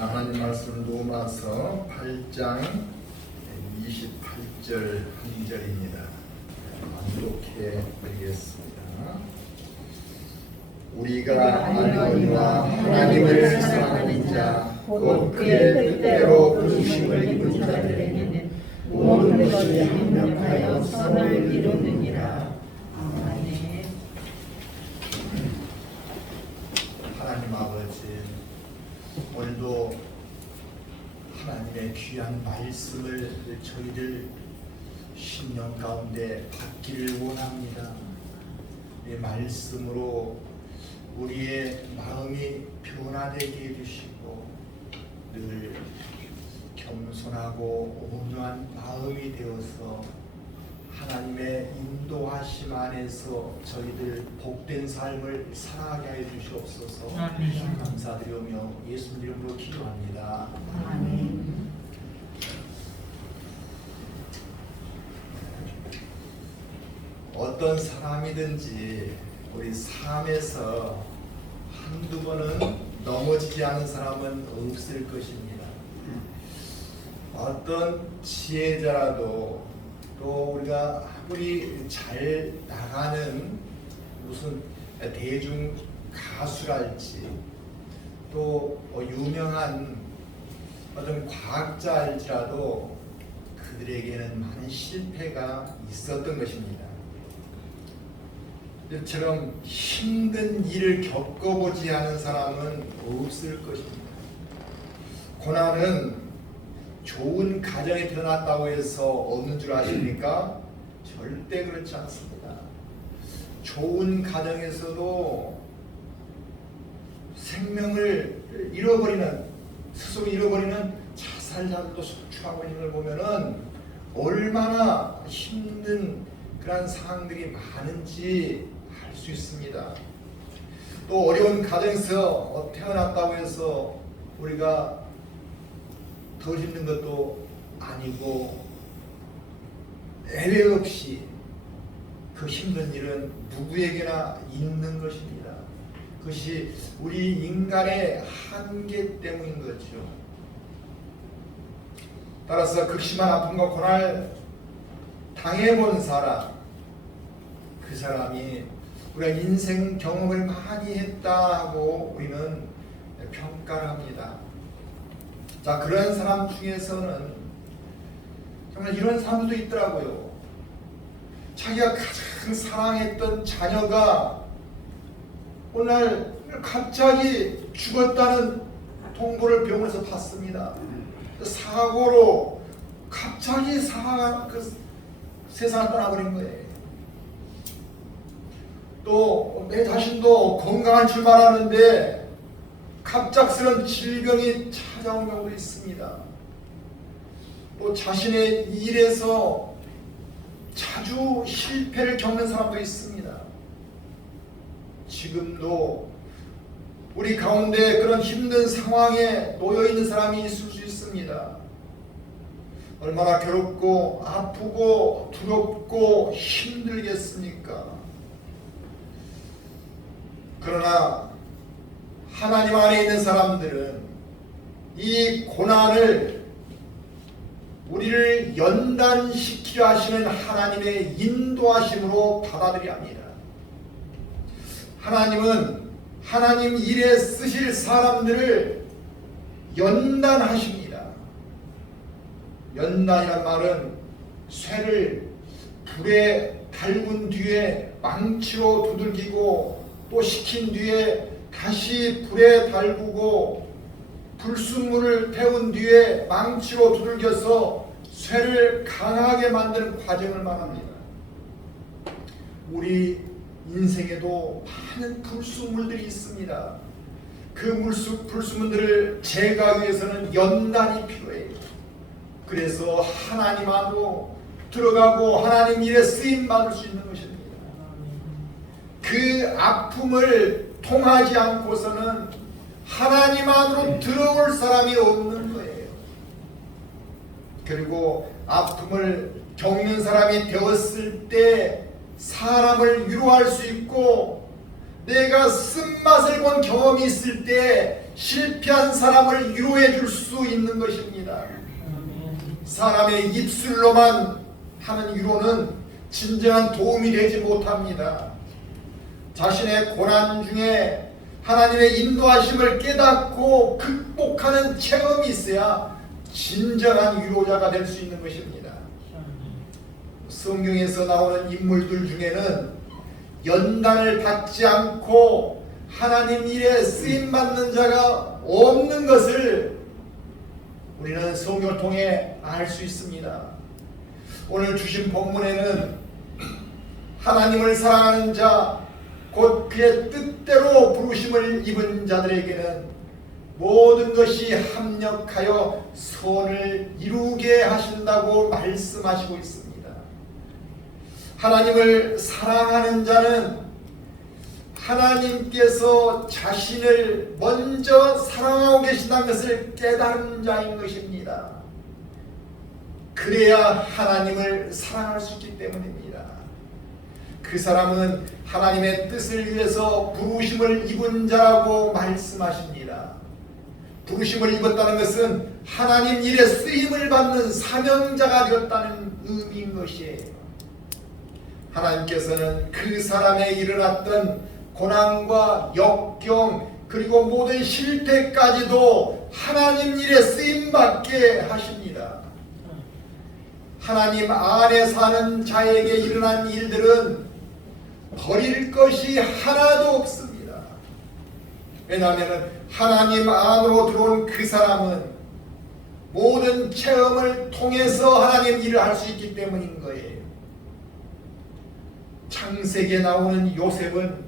하나님 말씀 로마서 8장 28절 한 절입니다. 낭독해 드리겠습니다. 우리가 알거니와 하나님을 사랑하는 자 곧 그의 뜻대로 부르심을 입은 자들에게는 모든 것이 합력하여 선을 이루느니라. 아멘. 하나님 아버지, 오늘도 하나님의 귀한 말씀을 저희들 신령 가운데 받기를 원합니다. 이 말씀으로 우리의 마음이 변화되게 해주시고 늘 겸손하고 온유한 마음이 되어서 하나님의 인도하심 안에서 저희들 복된 삶을 살아가게 해 주시옵소서. 아멘. 감사드리며 예수님 이름으로 기도합니다. 아멘. 어떤 사람이든지 우리 삶에서 한두 번은 넘어지지 않은 사람은 없을 것입니다. 어떤 지혜자라도 또 우리가 아무리 잘 나가는 무슨 대중 가수랄지 또 유명한 어떤 과학자일지라도 그들에게는 많은 실패가 있었던 것입니다. 이처럼 힘든 일을 겪어보지 않은 사람은 없을 것입니다. 고난은 좋은 가정에 태어났다고 해서 없는 줄 아십니까? 절대 그렇지 않습니다. 좋은 가정에서도 생명을 잃어버리는, 스스로 잃어버리는 자살자들도 속출하고 있는 걸 보면은 얼마나 힘든 그런 상황들이 많은지 알 수 있습니다. 또 어려운 가정에서 태어났다고 해서 우리가 더 힘든 것도 아니고 예외 없이 그 힘든 일은 누구에게나 있는 것입니다. 그것이 우리 인간의 한계 때문인 거죠. 따라서 극심한 아픔과 고난을 당해본 사람, 그 사람이 우리가 인생 경험을 많이 했다고 우리는 평가를 합니다. 자, 그런 사람 중에서는 정말 이런 사람도 있더라고요. 자기가 가장 사랑했던 자녀가 오늘 갑자기 죽었다는 통보를 병원에서 받습니다. 사고로 갑자기 세상을 떠나버린 거예요. 또 내 자신도 건강한 줄 알았는데 갑작스런 질병이 찾아온 경우도 있습니다. 또 자신의 일에서 자주 실패를 겪는 사람도 있습니다. 지금도 우리 가운데 그런 힘든 상황에 놓여 있는 사람이 있을 수 있습니다. 얼마나 괴롭고 아프고 두렵고 힘들겠습니까? 그러나 하나님 안에 있는 사람들은 이 고난을 우리를 연단시키려 하시는 하나님의 인도하심으로 받아들여야 합니다. 하나님은 하나님 일에 쓰실 사람들을 연단하십니다. 연단이란 말은 쇠를 불에 달군 뒤에 망치로 두들기고 또 식힌 뒤에 다시 불에 달구고 불순물을 태운 뒤에 망치로 두들겨서 쇠를 강하게 만드는 과정을 말합니다. 우리 인생에도 많은 불순물들이 있습니다. 그 불순물들을 제거하기 위해서는 연단이 필요해요. 그래서 하나님 안으로 들어가고 하나님 일에 쓰임 받을 수 있는 것입니다. 그 아픔을 통하지 않고서는 하나님 안으로 들어올 사람이 없는 거예요. 그리고 아픔을 겪는 사람이 되었을 때 사람을 위로할 수 있고 내가 쓴맛 맛을 본 경험이 있을 때 실패한 사람을 위로해 줄 수 있는 것입니다. 사람의 입술로만 하는 위로는 진정한 도움이 되지 못합니다. 자신의 고난 중에 하나님의 인도하심을 깨닫고 극복하는 체험이 있어야 진정한 위로자가 될 수 있는 것입니다. 성경에서 나오는 인물들 중에는 연단을 받지 않고 하나님 일에 쓰임받는 자가 없는 것을 우리는 성경을 통해 알 수 있습니다. 오늘 주신 본문에는 하나님을 사랑하는 자, 곧 그의 뜻대로 부르심을 입은 자들에게는 모든 것이 합력하여 선을 이루게 하신다고 말씀하시고 있습니다. 하나님을 사랑하는 자는 하나님께서 자신을 먼저 사랑하고 계신다는 것을 깨달은 자인 것입니다. 그래야 하나님을 사랑할 수 있기 때문입니다. 그 사람은 하나님의 뜻을 위해서 부르심을 입은 자라고 말씀하십니다. 부르심을 입었다는 것은 하나님 일에 쓰임을 받는 사명자가 되었다는 의미인 것이에요. 하나님께서는 그 사람에 일어났던 고난과 역경 그리고 모든 실패까지도 하나님 일에 쓰임받게 하십니다. 하나님 안에 사는 자에게 일어난 일들은 버릴 것이 하나도 없습니다. 왜냐하면 하나님 안으로 들어온 그 사람은 모든 체험을 통해서 하나님 일을 할 수 있기 때문인 거예요. 창세기에 나오는 요셉은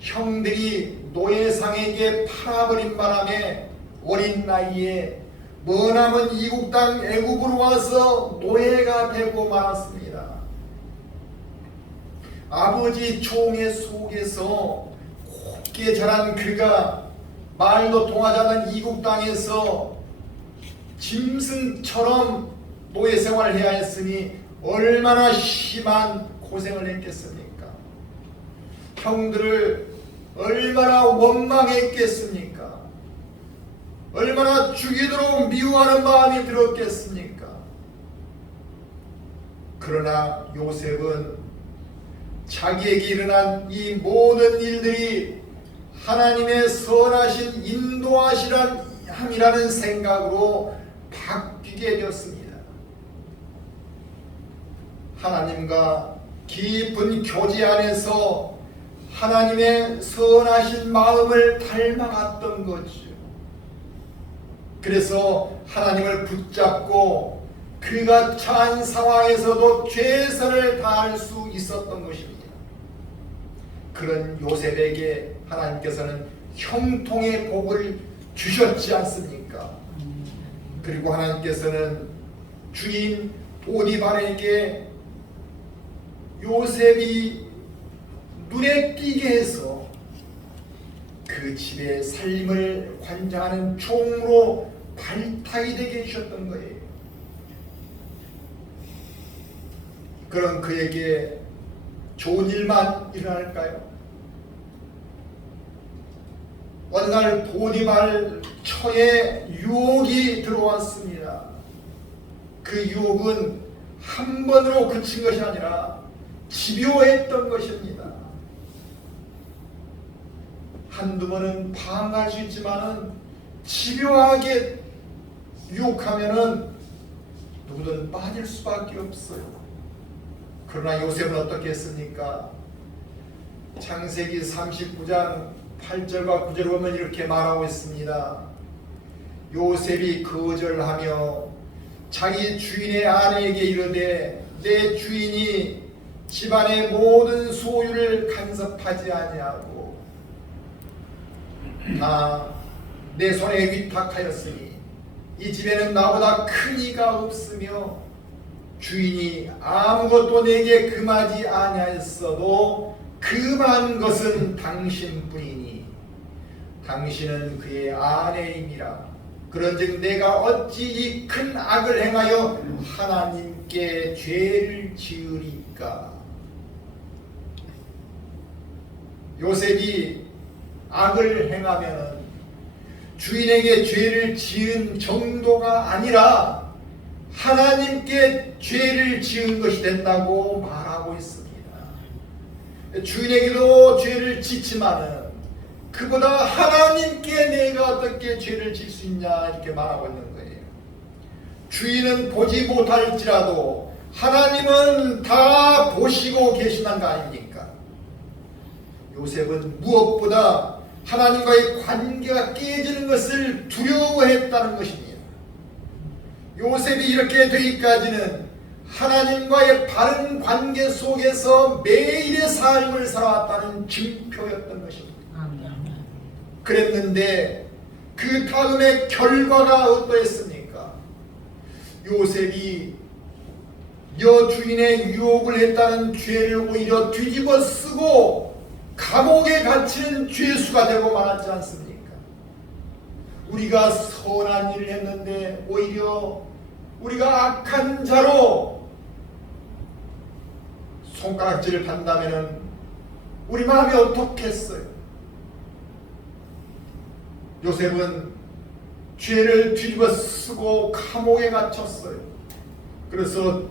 형들이 노예상에게 팔아버린 바람에 어린 나이에 머나먼 이국 땅 애굽으로 와서 노예가 되고 말았습니다. 아버지 총애 속에서 곱게 자란 그가 말도 통하지 않는 이국 땅에서 짐승처럼 노예 생활을 해야 했으니 얼마나 심한 고생을 했겠습니까? 형들을 얼마나 원망했겠습니까? 얼마나 죽이도록 미워하는 마음이 들었겠습니까? 그러나 요셉은 자기에게 일어난 이 모든 일들이 하나님의 선하신 인도하시람이라는 생각으로 바뀌게 되었습니다. 하나님과 깊은 교제 안에서 하나님의 선하신 마음을 닮아갔던 거죠. 그래서 하나님을 붙잡고 그가 처한 상황에서도 최선을 다할 수 있었던 것입니다. 그런 요셉에게 하나님께서는 형통의 복을 주셨지 않습니까? 그리고 하나님께서는 주인 보디발에게 요셉이 눈에 띄게 해서 그 집의 살림을 관장하는 종으로 발탁이 되게 해주셨던 거예요. 그럼 그에게 좋은 일만 일어날까요? 어느 날 보디발 처에 유혹이 들어왔습니다. 그 유혹은 한 번으로 그친 것이 아니라 집요했던 것입니다. 한두 번은 방어할 수 있지만은 집요하게 유혹하면은 누구든 빠질 수밖에 없어요. 그러나 요셉은 어떻게 했습니까? 창세기 39장 8절과 9절을 보면 이렇게 말하고 있습니다. 요셉이 거절하며 자기 주인의 아내에게 이르되 내 주인이 집안의 모든 소유를 간섭하지 아니하고 나 내 손에 위탁하였으니 이 집에는 나보다 큰 이가 없으며 주인이 아무것도 내게 금하지 아니하였어도 금한 것은 당신뿐이니 당신은 그의 아내임이라. 그런즉 내가 어찌 이 큰 악을 행하여 하나님께 죄를 지으리까. 요셉이 악을 행하면 주인에게 죄를 지은 정도가 아니라 하나님께 죄를 지은 것이 된다고 말하고 있습니다. 주인에게도 죄를 짓지만은 그보다 하나님께 내가 어떻게 죄를 질 수 있냐 이렇게 말하고 있는 거예요. 주인은 보지 못할지라도 하나님은 다 보시고 계시는 거 아닙니까? 요셉은 무엇보다 하나님과의 관계가 깨지는 것을 두려워했다는 것입니다. 요셉이 이렇게 되기까지는 하나님과의 바른 관계 속에서 매일의 삶을 살아왔다는 증표였던 것입니다. 그랬는데 그 다음에 결과가 어떠했습니까? 요셉이 여주인의 유혹을 했다는 죄를 오히려 뒤집어 쓰고 감옥에 갇히는 죄수가 되고 말았지 않습니까? 우리가 선한 일을 했는데 오히려 우리가 악한 자로 손가락질을 한다면 우리 마음이 어떻겠어요? 요셉은 죄를 뒤집어 쓰고 감옥에 갇혔어요. 그래서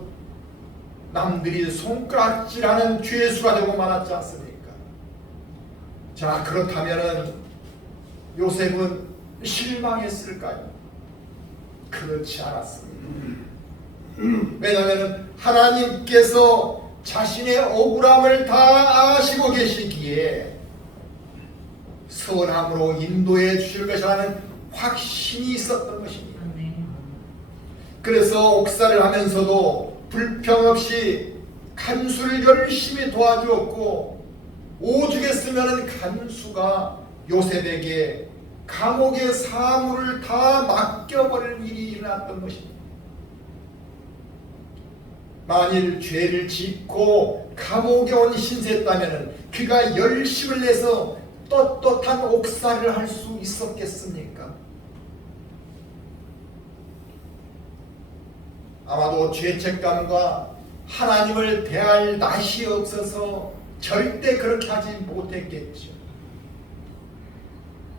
남들이 손가락질하는 죄수가 되고 말았지 않습니까? 자, 그렇다면 요셉은 실망했을까요? 그렇지 않았습니다. 왜냐하면 하나님께서 자신의 억울함을 다 아시고 계시기에 선함으로 인도해 주실 것이라는 확신이 있었던 것입니다. 그래서 옥살을 하면서도 불평 없이 간수를 열심히 도와주었고 오죽했으면 간수가 요셉에게 감옥의 사물을 다 맡겨버릴 일이 일어났던 것입니다. 만일 죄를 짓고 감옥에 온 신세였다면 그가 열심을 내서 떳떳한 옥살을 할 수 있었겠습니까? 아마도 죄책감과 하나님을 대할 낯이 없어서 절대 그렇게 하지 못했겠죠.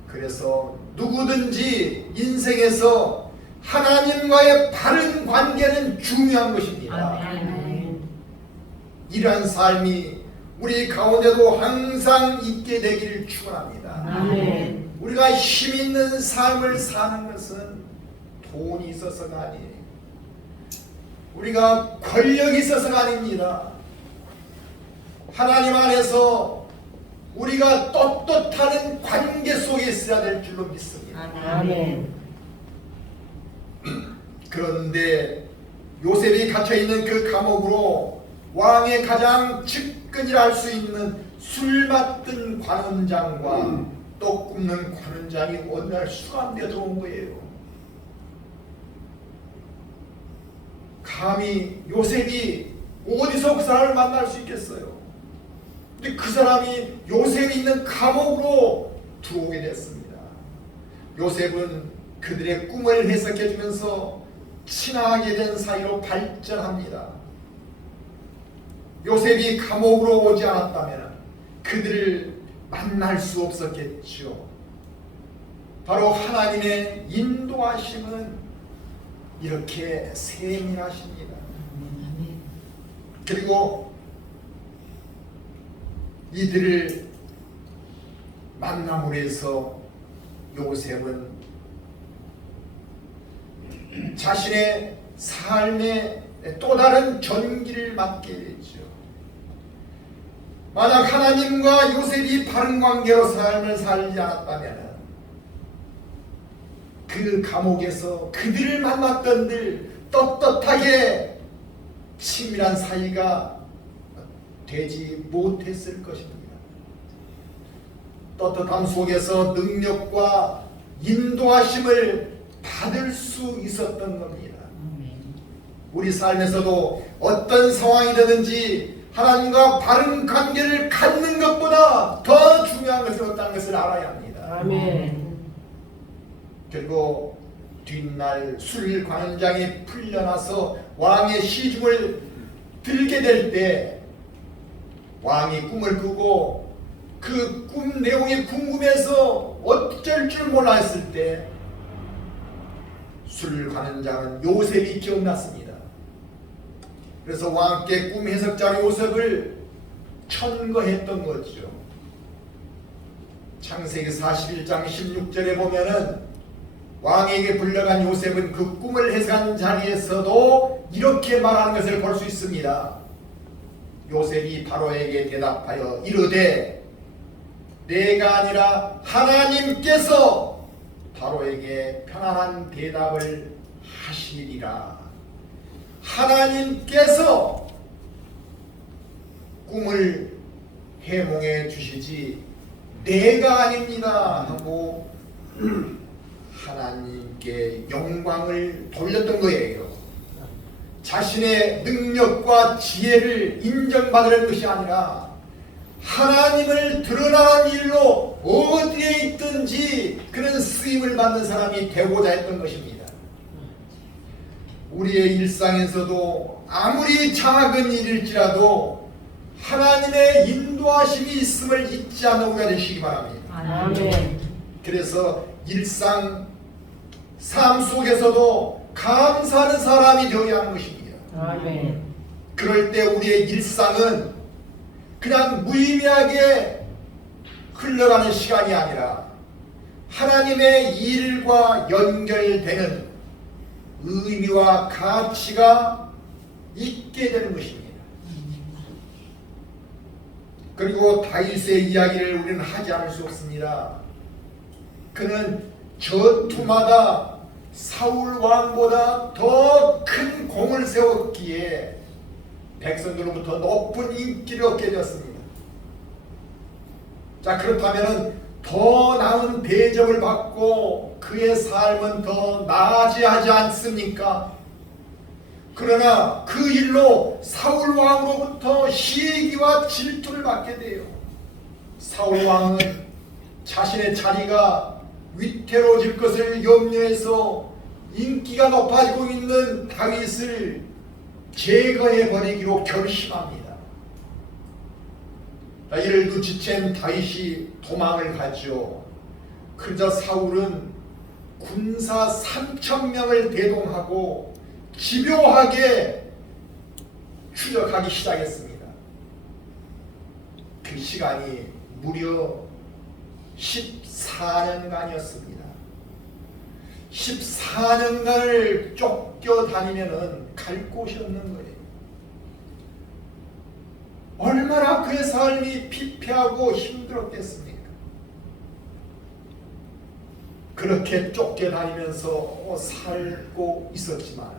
그래서 누구든지 인생에서 하나님과의 바른 관계는 중요한 것입니다. 이러한 삶이 우리 가운데도 항상 있게 되기를 축원합니다. 우리가 힘 있는 삶을 사는 것은 돈이 있어서가 아니에요. 우리가 권력이 있어서가 아닙니다. 하나님 안에서 우리가 떳떳한 관계 속에 있어야 될 줄로 믿습니다. 그런데 요셉이 갇혀있는 그 감옥으로 왕의 가장 측근이라 할 수 있는 술 맡은 관원장과 떡 굽는 관원장이 어느 날 수감되어 들어온 거예요. 감히 요셉이 어디서 그 사람을 만날 수 있겠어요? 근데 그 사람이 요셉이 있는 감옥으로 들어오게 됐습니다. 요셉은 그들의 꿈을 해석해 주면서 친하게 된 사이로 발전합니다. 요셉이 감옥으로 오지 않았다면 그들을 만날 수 없었겠죠. 바로 하나님의 인도하심은 이렇게 세밀하십니다. 그리고 이들을 만남으로 해서 요셉은 자신의 삶의 또 다른 전기를 맞게 되죠. 만약 하나님과 요셉이 바른 관계로 삶을 살지 않았다면 그 감옥에서 그들을 만났던들 떳떳하게 친밀한 사이가 되지 못했을 것입니다. 떳떳함 속에서 능력과 인도하심을 받을 수 있었던 겁니다. 우리 삶에서도 어떤 상황이 되든지 하나님과 바른 관계를 갖는 것보다 더 중요한 것은 어떤 것을 알아야 합니다. 아멘. 그리고 뒷날 술 관원장이 풀려나서 왕의 시중을 들게 될 때 왕이 꿈을 꾸고 그 꿈 내용이 궁금해서 어쩔 줄 몰라 했을 때 술 가는 자는 요셉이 기억났습니다. 그래서 왕께 꿈 해석자 요셉을 천거했던 거죠. 창세기 41장 16절에 보면은 왕에게 불려간 요셉은 그 꿈을 해석한 자리에서도 이렇게 말하는 것을 볼 수 있습니다. 요셉이 바로에게 대답하여 이르되 내가 아니라 하나님께서 바로에게 편안한 대답을 하시리라. 하나님께서 꿈을 해몽해 주시지 내가 아닙니다 하고 하나님께 영광을 돌렸던 거예요. 자신의 능력과 지혜를 인정받으려는 것이 아니라 하나님을 드러나는 일로 어디에 있든지 그는 쓰임을 받는 사람이 되고자 했던 것입니다. 우리의 일상에서도 아무리 작은 일일지라도 하나님의 인도하심이 있음을 잊지 않는 우리가 되시기 바랍니다. 아멘. 그래서 일상 삶 속에서도 감사하는 사람이 되어야 하는 것입니다. 아멘. 그럴 때 우리의 일상은 그냥 무의미하게 흘러가는 시간이 아니라 하나님의 일과 연결되는 의미와 가치가 있게 되는 것입니다. 그리고 다윗의 이야기를 우리는 하지 않을 수 없습니다. 그는 전투마다 사울 왕보다 더 큰 공을 세웠기에 백성들로부터 높은 인기를 얻게 되었습니다. 자, 그렇다면 더 나은 대접을 받고 그의 삶은 더 나아지지 않습니까? 그러나 그 일로 사울 왕으로부터 시기와 질투를 받게 돼요. 사울 왕은 자신의 자리가 위태로워질 것을 염려해서 인기가 높아지고 있는 다윗을 제거해버리기로 결심합니다. 이를 눈치챈 다윗이 도망을 가죠. 그러자 사울은 군사 3,000명을 대동하고 집요하게 추적하기 시작했습니다. 그 시간이 무려 14년간이었습니다. 14년간을 쫓겨다니면은 갈 곳이 없는 거예요. 얼마나 그의 삶이 피폐하고 힘들었겠습니까? 그렇게 쫓겨다니면서 살고 있었지만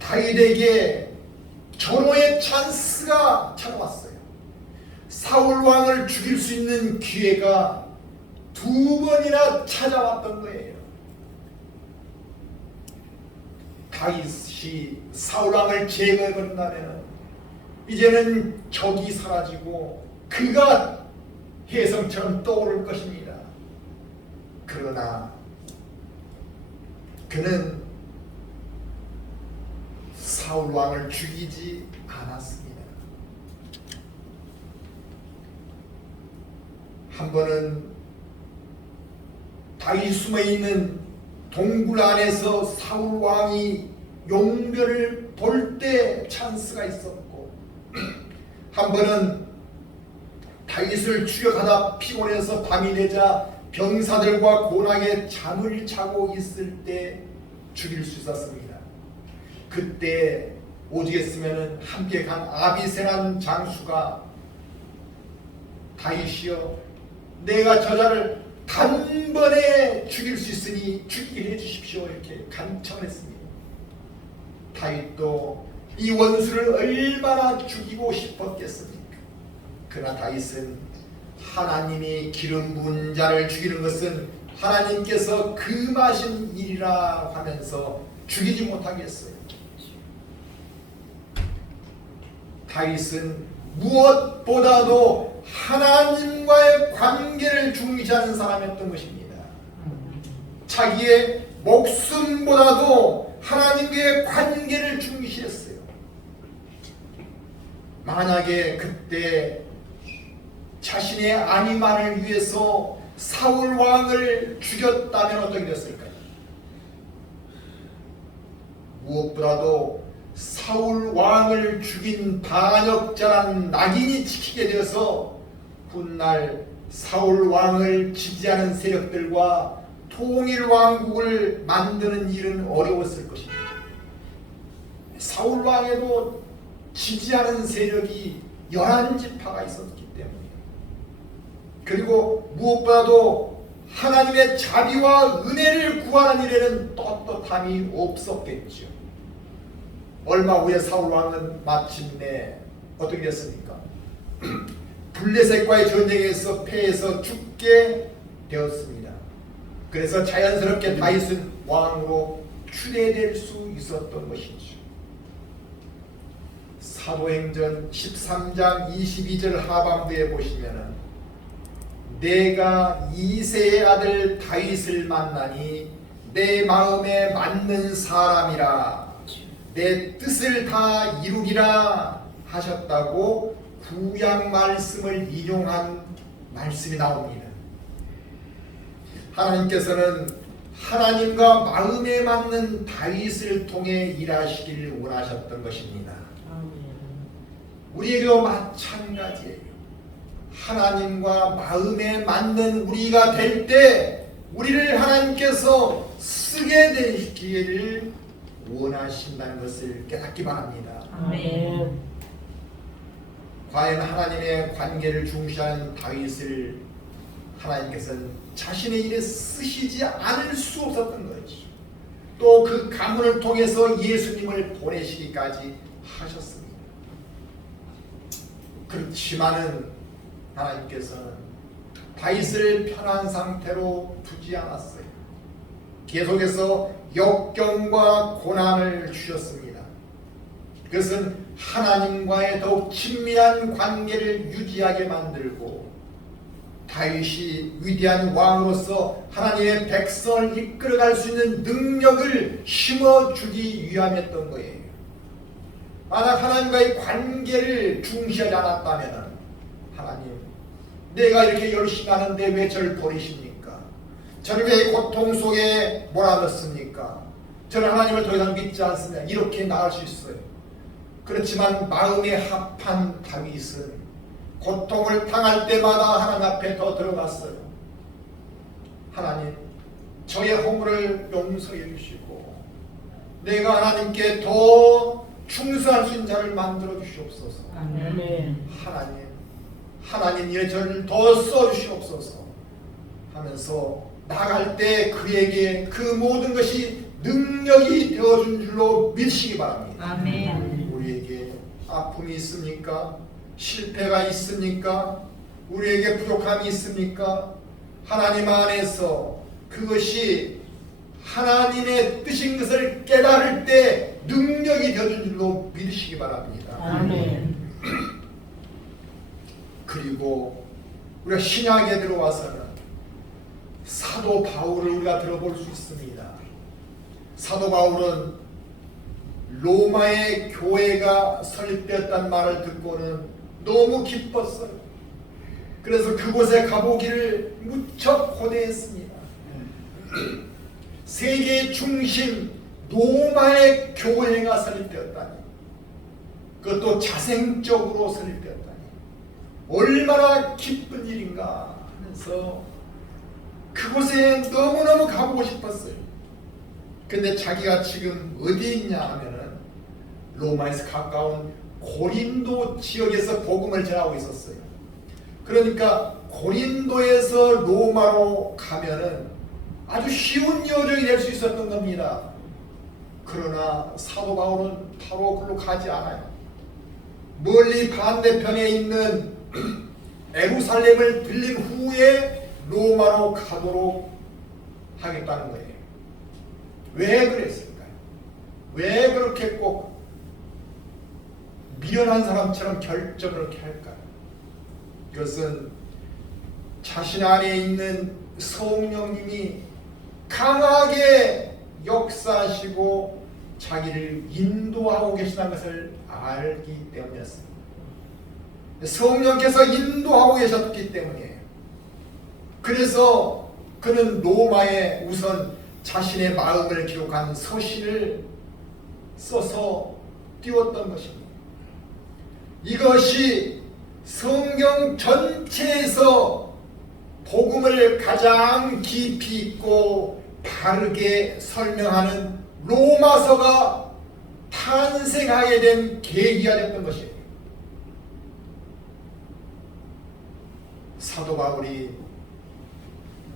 다윗에게 전호의 찬스가 찾아왔어요. 사울 왕을 죽일 수 있는 기회가 2번이나 찾아왔던 거예요. 다윗이 사울 왕을 제거해버린다면 이제는 적이 사라지고 그가 혜성처럼 떠오를 것입니다. 그러나 그는 사울 왕을 죽이지 않았습니다. 한 번은 다윗이 숨어있는 동굴 안에서 사울 왕이 용변을 볼 때 찬스가 있었고, 한 번은 다윗을 추격하다 피곤해서 밤이 되자 병사들과 고나게 잠을 자고 있을 때 죽일 수 있었습니다. 그때 오죽했으면 함께 간 아비세란 장수가 다윗이여, 내가 저자를 단번에 죽일 수 있으니 죽게 해주십시오, 이렇게 간청했습니다. 다윗도 이 원수를 얼마나 죽이고 싶었겠습니까? 그러나 다윗은 하나님이 기름 부은 자를 죽이는 것은 하나님께서 금하신 일이라 하면서 죽이지 못하겠어요. 다윗은 무엇보다도 하나님과의 관계를 중시하는 사람이었던 것입니다. 자기의 목숨보다도 하나님과의 관계를 중시했어요. 만약에 그때 자신의 안위만을 위해서 사울 왕을 죽였다면 어떻게 됐을까요? 무엇보다도 사울 왕을 죽인 반역자란 낙인이 찍히게 되어서 훗날 사울 왕을 지지하는 세력들과 통일 왕국을 만드는 일은 어려웠을 것입니다. 사울 왕에도 지지하는 세력이 11지파가 있었기 때문이에요. 그리고 무엇보다도 하나님의 자비와 은혜를 구하는 일에는 떳떳함이 없었겠죠. 얼마 후에 사울 왕은 마침내 어떻게 됐습니까? 블레셋과의 전쟁에서 패해서 죽게 되었습니다. 그래서 자연스럽게 다윗은 왕으로 추대될 수 있었던 것이죠. 사도행전 13장 22절 하반부에 보시면은 내가 이새의 아들 다윗을 만나니 내 마음에 맞는 사람이라 내 뜻을 다 이루리라 하셨다고 구약 말씀을 인용한 말씀이 나옵니다. 하나님께서는 하나님과 마음에 맞는 다윗을 통해 일하시길 원하셨던 것입니다. 우리에게도 마찬가지예요. 하나님과 마음에 맞는 우리가 될 때 우리를 하나님께서 쓰게 되시기를 원하신다는 것을 깨닫기 바랍니다. 아멘. 과연 하나님의 관계를 중시하는 다윗을 하나님께서는 자신의 일에 쓰시지 않을 수 없었던 거죠. 또 그 가문을 통해서 예수님을 보내시기까지 하셨습니다. 그렇지만은 하나님께서는 다윗을 편한 상태로 두지 않았어요. 계속해서 역경과 고난을 주셨습니다. 그것은 하나님과의 더욱 친밀한 관계를 유지하게 만들고 다윗이 위대한 왕으로서 하나님의 백성을 이끌어갈 수 있는 능력을 심어주기 위함이었던 거예요. 만약 하나님과의 관계를 중시하지 않았다면 하나님, 내가 이렇게 열심히 하는데 왜 저를 버리십니까? 저를 왜 고통 속에 몰아넣습니까? 저는 하나님을 더 이상 믿지 않습니다. 이렇게 나갈 수 있어요. 그렇지만 마음에 합한 다윗은 고통을 당할 때마다 하나님 앞에 더 들어갔어요. 하나님, 저의 허물을 용서해 주시고 내가 하나님께 더 충성할 수 있는 자를 만들어 주시옵소서. 아멘. 하나님 이제 저를 더 써주시옵소서 하면서 나갈 때 그에게 그 모든 것이 능력이 되어준 줄로 믿으시기 바랍니다. 아멘. 우리에게 아픔이 있습니까? 실패가 있습니까? 우리에게 부족함이 있습니까? 하나님 안에서 그것이 하나님의 뜻인 것을 깨달을 때 능력이 되어준 줄로 믿으시기 바랍니다. 아멘. 그리고 우리가 신약에 들어와서는 사도 바울을 우리가 들어볼 수 있습니다. 사도 바울은 로마의 교회가 설립되었다는 말을 듣고는 너무 기뻤어요. 그래서 그곳에 가보기를 무척 고대했습니다. 세계의 중심 로마의 교회가 설립되었다니, 그것도 자생적으로 설립되었다니 얼마나 기쁜 일인가 하면서 그곳에 너무너무 가보고 싶었어요. 근데 자기가 지금 어디에 있냐 하면은 로마에서 가까운 고린도 지역에서 복음을 전하고 있었어요. 그러니까 고린도에서 로마로 가면은 아주 쉬운 여정이 될 수 있었던 겁니다. 그러나 사도 바울은 바로 그로 가지 않아요. 멀리 반대편에 있는 예루살렘을 들린 후에 로마로 가도록 하겠다는 거예요. 왜 그랬을까요? 왜 그렇게 꼭 미련한 사람처럼 결정을 이렇게 할까요? 그것은 자신 안에 있는 성령님이 강하게 역사하시고 자기를 인도하고 계시다는 것을 알기 때문이었습니다. 성령께서 인도하고 계셨기 때문이에요. 그래서 그는 로마에 우선 자신의 마음을 기록한 서신을 써서 띄웠던 것입니다. 이것이 성경 전체에서 복음을 가장 깊이 있고 바르게 설명하는 로마서가 탄생하게 된 계기가 됐던 것입니다. 사도 바울이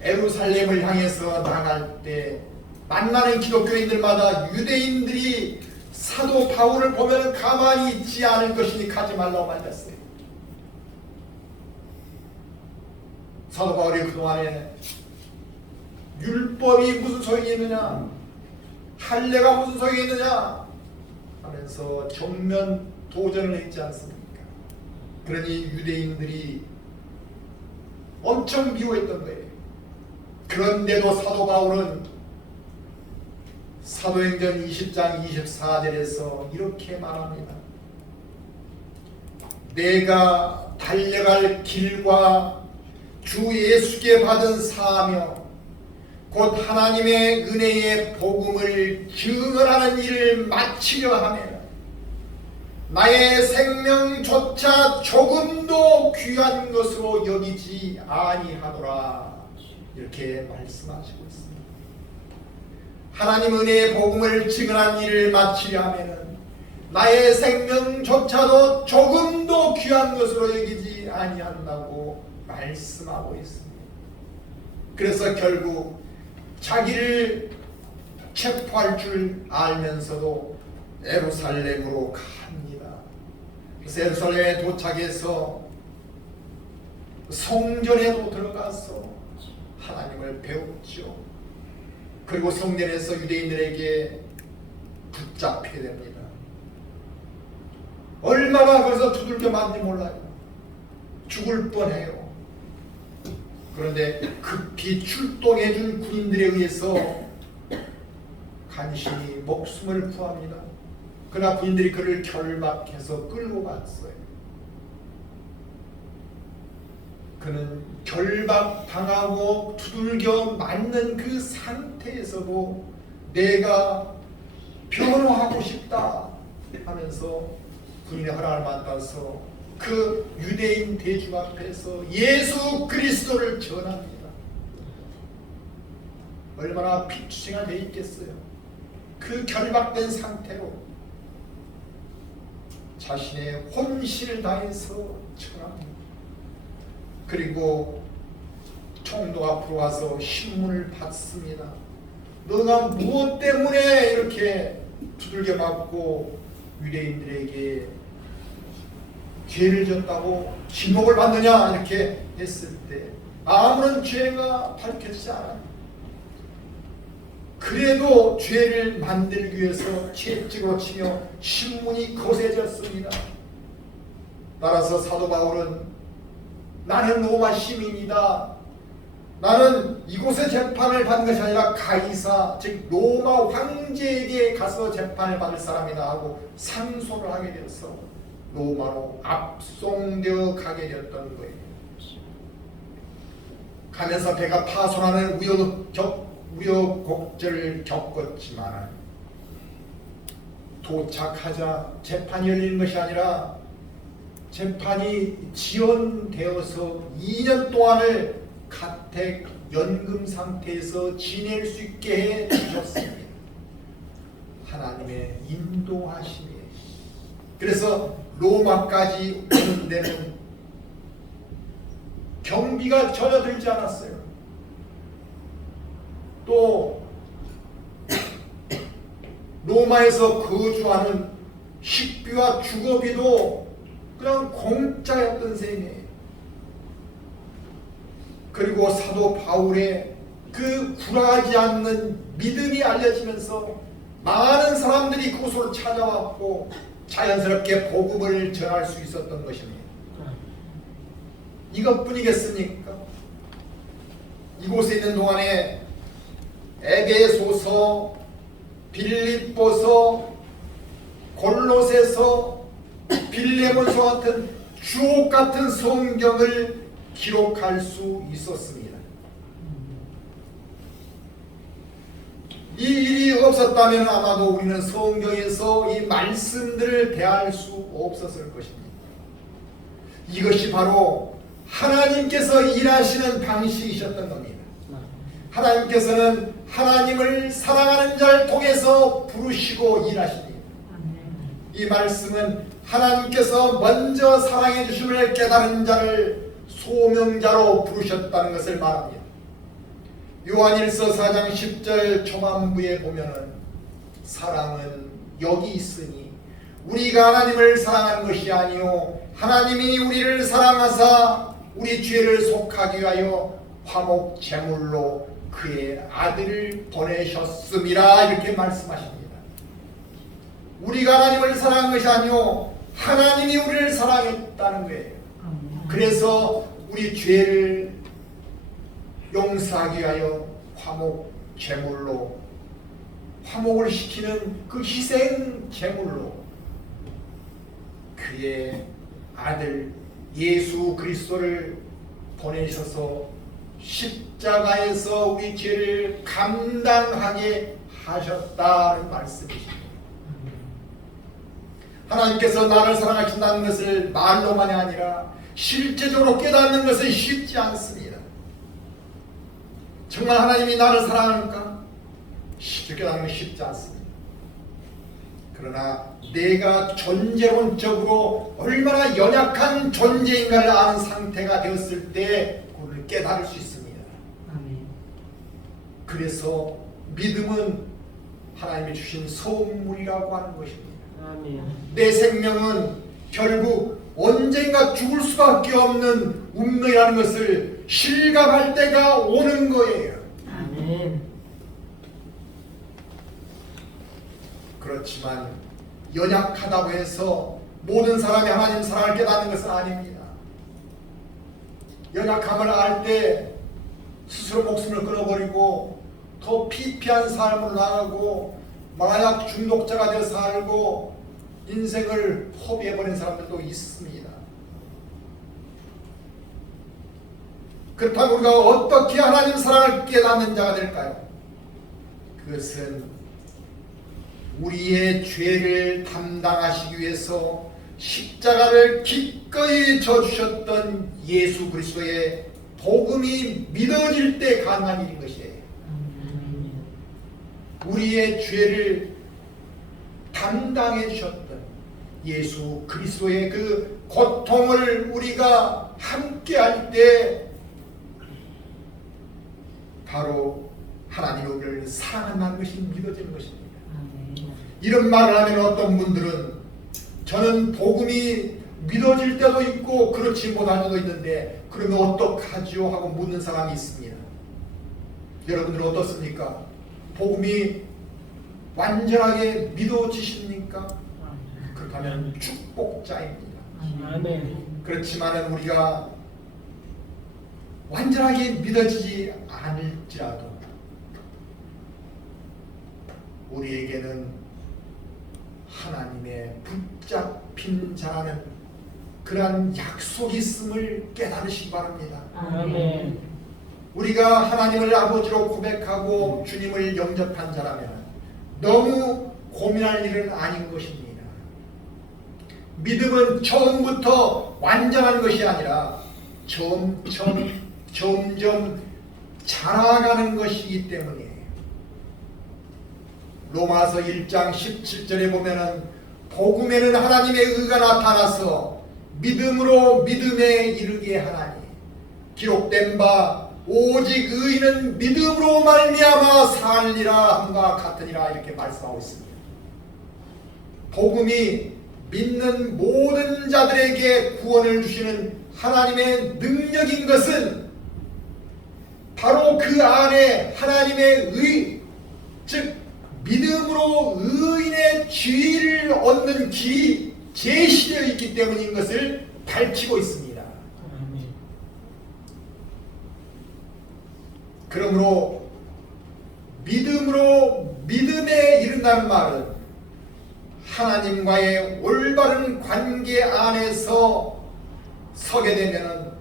예루살렘을 향해서 나갈 때 만나는 기독교인들마다 유대인들이 사도 바울을 보면 가만히 있지 않을 것이니 가지 말라고 말했어요. 사도 바울이 그동안에 율법이 무슨 소용이 있느냐, 할례가 무슨 소용이 있느냐 하면서 정면 도전을 했지 않습니까? 그러니 유대인들이 엄청 미워했던 거예요. 그런데도 사도 바울은 사도행전 20장 24절에서 이렇게 말합니다. 내가 달려갈 길과 주 예수께 받은 사명 곧 하나님의 은혜의 복음을 증언하는 일을 마치려 하면 나의 생명조차 조금도 귀한 것으로 여기지 아니하노라. 이렇게 말씀하시고 있습니다. 하나님 은혜의 복음을 증언한 일을 마치려 하면 나의 생명조차도 조금도 귀한 것으로 여기지 아니한다고 말씀하고 있습니다. 그래서 결국 자기를 체포할 줄 알면서도 예루살렘으로 갑니다. 그래서 예루살렘에 도착해서 성전에도 들어가서 하나님을 배웠죠. 그리고 성전에서 유대인들에게 붙잡히게 됩니다. 얼마나 그래서 두들겨 맞는지 몰라요. 죽을 뻔해요. 그런데 급히 출동해 준 군인들에 의해서 간신히 목숨을 구합니다. 그러나 군인들이 그를 결박해서 끌고 갔어요. 그는 결박당하고 두들겨 맞는 그 상태에서도 내가 변호하고 싶다 하면서 군인의 허락을 받아서 그 유대인 대중 앞에서 예수 그리스도를 전합니다. 얼마나 피치가 돼 있겠어요. 그 결박된 상태로 자신의 혼신을 다해서 전합니다. 그리고 총독 앞으로 가서 신문을 받습니다. 너가 무엇 때문에 이렇게 두들겨 맞고 유대인들에게 죄를 졌다고 진목을 받느냐 이렇게 했을 때 아무런 죄가 밝혀지지 않아요. 그래도 죄를 만들기 위해서 채찍으로 치며 신문이 거세졌습니다. 따라서 사도 바울은 나는 로마 시민이다. 나는 이곳에 재판을 받는 것이 아니라 가이사 즉 로마 황제에게 가서 재판을 받을 사람이다 하고 상소를 하게 되어서 로마로 압송되어 가게 되었던 거예요. 가면서 배가 파손하는 우여곡절을 겪었지만 도착하자 재판이 열리는 것이 아니라 재판이 지연되어서 2년 동안을 가택 연금 상태에서 지낼 수 있게 해주셨습니다. 하나님의 인도하심이에요. 그래서 로마까지 오는 데는 경비가 전혀 들지 않았어요. 또 로마에서 거주하는 식비와 주거비도 그냥 공짜였던 셈이에요. 그리고 사도 바울의 그 굴하지 않는 믿음이 알려지면서 많은 사람들이 그곳으로 찾아왔고 자연스럽게 복음을 전할 수 있었던 것입니다. 이것뿐이겠습니까? 이곳에 있는 동안에 에베소서, 빌립보서, 골로새서, 빌레몬서 같은 주옥 같은 성경을 기록할 수 있었습니다. 이 일이 없었다면 아마도 우리는 성경에서 이 말씀들을 대할 수 없었을 것입니다. 이것이 바로 하나님께서 일하시는 방식이셨던 겁니다. 하나님께서는 하나님을 사랑하는 자를 통해서 부르시고 일하십니다. 이 말씀은 하나님께서 먼저 사랑해 주심을 깨달은 자를 소명자로 부르셨다는 것을 말합니다. 요한일서 4장 10절 초반부에 보면은 사랑은 여기 있으니 우리가 하나님을 사랑하는 것이 아니요 하나님이 우리를 사랑하사 우리 죄를 속하기 위하여 화목 제물로 그의 아들을 보내셨음이라 이렇게 말씀하십니다. 우리가 하나님을 사랑한 것이 아니요 하나님이 우리를 사랑했다는 거예요. 그래서 우리 죄를 용서하기 위하여 화목 제물로 화목을 시키는 그 희생 제물로 그의 아들 예수 그리스도를 보내셔서 십자가에서 우리 죄를 감당하게 하셨다는 말씀이십니다. 하나님께서 나를 사랑하신다는 것을 말로만이 아니라 실제적으로 깨닫는 것은 쉽지 않습니다. 정말 하나님이 나를 사랑하니까 쉽게 깨닫는 것이 쉽지 않습니다. 그러나 내가 존재론적으로 얼마나 연약한 존재인가를 아는 상태가 되었을 때 그걸 깨달을 수 있습니다. 그래서 믿음은 하나님이 주신 선물이라고 하는 것입니다. 내 생명은 결국 언젠가 죽을 수밖에 없는 운명이라는 것을 실감할 때가 오는 거예요. 그렇지만 연약하다고 해서 모든 사람이 하나님 사랑을 깨닫는 것은 아닙니다. 연약함을 알 때 스스로 목숨을 끊어버리고 더 피폐한 삶으로 나가고 마약 중독자가 되어 살고 인생을 허비해버린 사람들도 있습니다. 그렇다면 우리가 어떻게 하나님 사랑을 깨닫는 자가 될까요? 그것은 우리의 죄를 담당하시기 위해서 십자가를 기꺼이 져주셨던 예수 그리스도의 복음이 믿어질 때 가능한 일인 것이에요. 우리의 죄를 담당해 주셨던 예수 그리스도의 그 고통을 우리가 함께 할 때 바로 하나님이 우리를 사랑한다는 것이 믿어지는 것입니다. 이런 말을 하면 어떤 분들은 저는 복음이 믿어질 때도 있고 그렇지 못할 때도 있는데 그러면 어떡하지요? 하고 묻는 사람이 있습니다. 여러분들은 어떻습니까? 복음이 완전하게 믿어지십니까? 그렇다면 축복자입니다. 그렇지만 우리가 완전하게 믿어지지 않을지라도 우리에게는 하나님의 붙잡힌 자라는 그러한 약속이 있음을 깨달으시기 바랍니다. 우리가 하나님을 아버지로 고백하고 주님을 영접한 자라면 너무 고민할 일은 아닌 것입니다. 믿음은 처음부터 완전한 것이 아니라 점점 자라가는 것이기 때문이에요. 로마서 1장 17절에 보면은 복음에는 하나님의 의가 나타나서 믿음으로 믿음에 이르게 하나니 기록된 바 오직 의인은 믿음으로 말미암아 살리라 함과 같으니라 이렇게 말씀하고 있습니다. 복음이 믿는 모든 자들에게 구원을 주시는 하나님의 능력인 것은 바로 그 안에 하나님의 의, 즉 믿음으로 의인의 지위를 얻는 길이 제시되어 있기 때문인 것을 밝히고 있습니다. 그러므로 믿음으로 믿음에 이른다는 말은 하나님과의 올바른 관계 안에서 서게 되면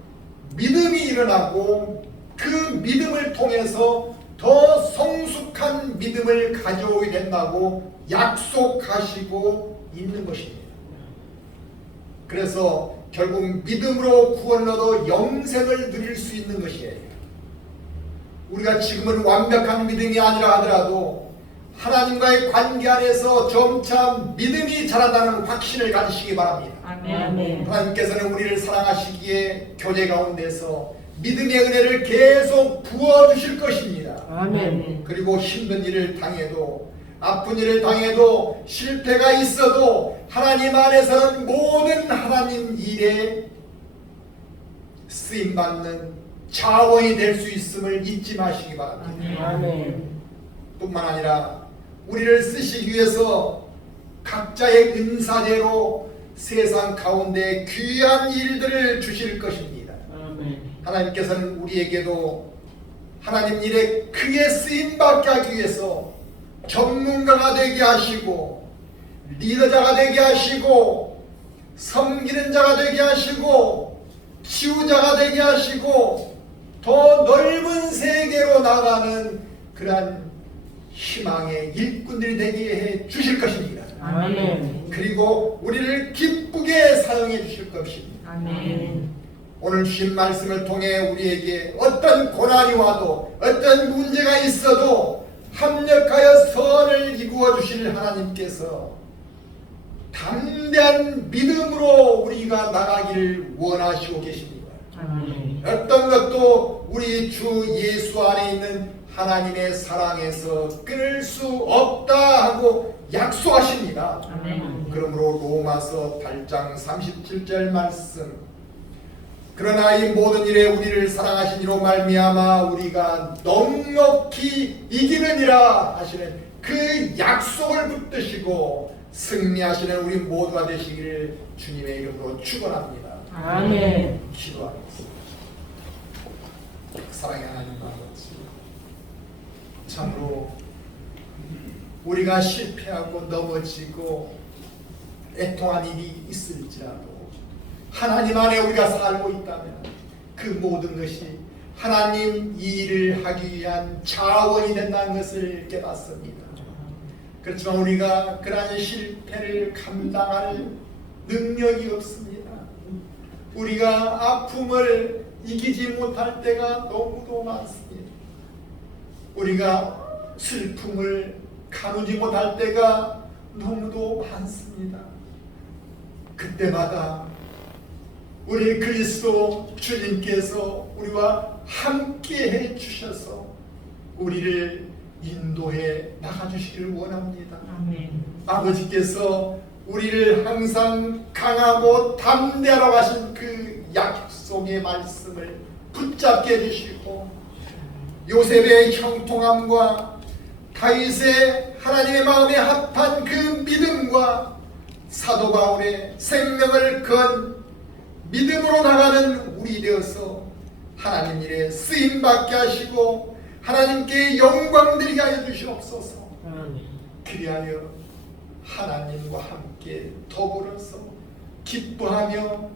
믿음이 일어나고 그 믿음을 통해서 더 성숙한 믿음을 가져오게 된다고 약속하시고 있는 것입니다. 그래서 결국 믿음으로 구원을 얻어 영생을 누릴 수 있는 것이에요. 우리가 지금은 완벽한 믿음이 아니라 하더라도 하나님과의 관계 안에서 점차 믿음이 자라나는 확신을 가지시기 바랍니다. 아멘. 하나님께서는 우리를 사랑하시기에 교제 가운데서 믿음의 은혜를 계속 부어주실 것입니다. 아멘. 그리고 힘든 일을 당해도 아픈 일을 당해도 실패가 있어도 하나님 안에서는 모든 하나님 일에 쓰임받는 자원이 될 수 있음을 잊지 마시기 바랍니다. 아멘. 뿐만 아니라 우리를 쓰시기 위해서 각자의 은사대로 세상 가운데 귀한 일들을 주실 것입니다. 아멘. 하나님께서는 우리에게도 하나님 일에 크게 쓰임받게 하기 위해서 전문가가 되게 하시고 리더자가 되게 하시고 섬기는 자가 되게 하시고 치유자가 되게 하시고 더 넓은 세계로 나가는 그러한 희망의 일꾼들이 되게 해 주실 것입니다. 아멘. 그리고 우리를 기쁘게 사용해 주실 것입니다. 아멘. 오늘 주신 말씀을 통해 우리에게 어떤 고난이 와도 어떤 문제가 있어도 합력하여 선을 이루어 주실 하나님께서 담대한 믿음으로 우리가 나가기를 원하시고 계십니다. 아멘. 어떤 것도 우리 주 예수 안에 있는 하나님의 사랑에서 끊을 수 없다 하고 약속하십니다. 아멘. 그러므로 로마서 8장 37절 말씀, 그러나 이 모든 일에 우리를 사랑하신 이로 말미암아 우리가 넉넉히 이기느니라 하시는 그 약속을 붙드시고 승리하시는 우리 모두가 되시기를 주님의 이름으로 축원합니다. 아멘. 기도하겠습니다. 사랑의 하나님 아버지, 참으로 우리가 실패하고 넘어지고 애통한 일이 있을지라도 하나님 안에 우리가 살고 있다면 그 모든 것이 하나님 일을 하기 위한 자원이 된다는 것을 깨닫습니다. 그렇지만 우리가 그러한 실패를 감당할 능력이 없습니다. 우리가 아픔을 이기지 못할 때가 너무도 많습니다. 우리가 슬픔을 가누지 못할 때가 너무도 많습니다. 그때마다 우리 그리스도 주님께서 우리와 함께 해 주셔서 우리를 인도해 나가주시기를 원합니다. 아멘. 아버지께서 우리를 항상 강하고 담대하라고 하신 그 약속의 말씀을 붙잡게 해주시고 요셉의 형통함과 다윗의 하나님의 마음에 합한 그 믿음과 사도 바울의 생명을 건 믿음으로 나가는 우리 되어서 하나님 일에 쓰임받게 하시고 하나님께 영광 드리게 하여 주시옵소서. 아멘. 그리하여 하나님과 함께 더불어서 기뻐하며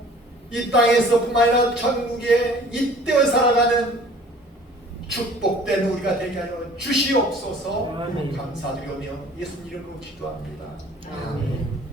이 땅에서뿐만 아니라 천국에 잇대어 살아가는 축복된 우리가 되게 하여 주시옵소서. 아멘. 감사드리며 예수님 이름으로 기도합니다. 아멘.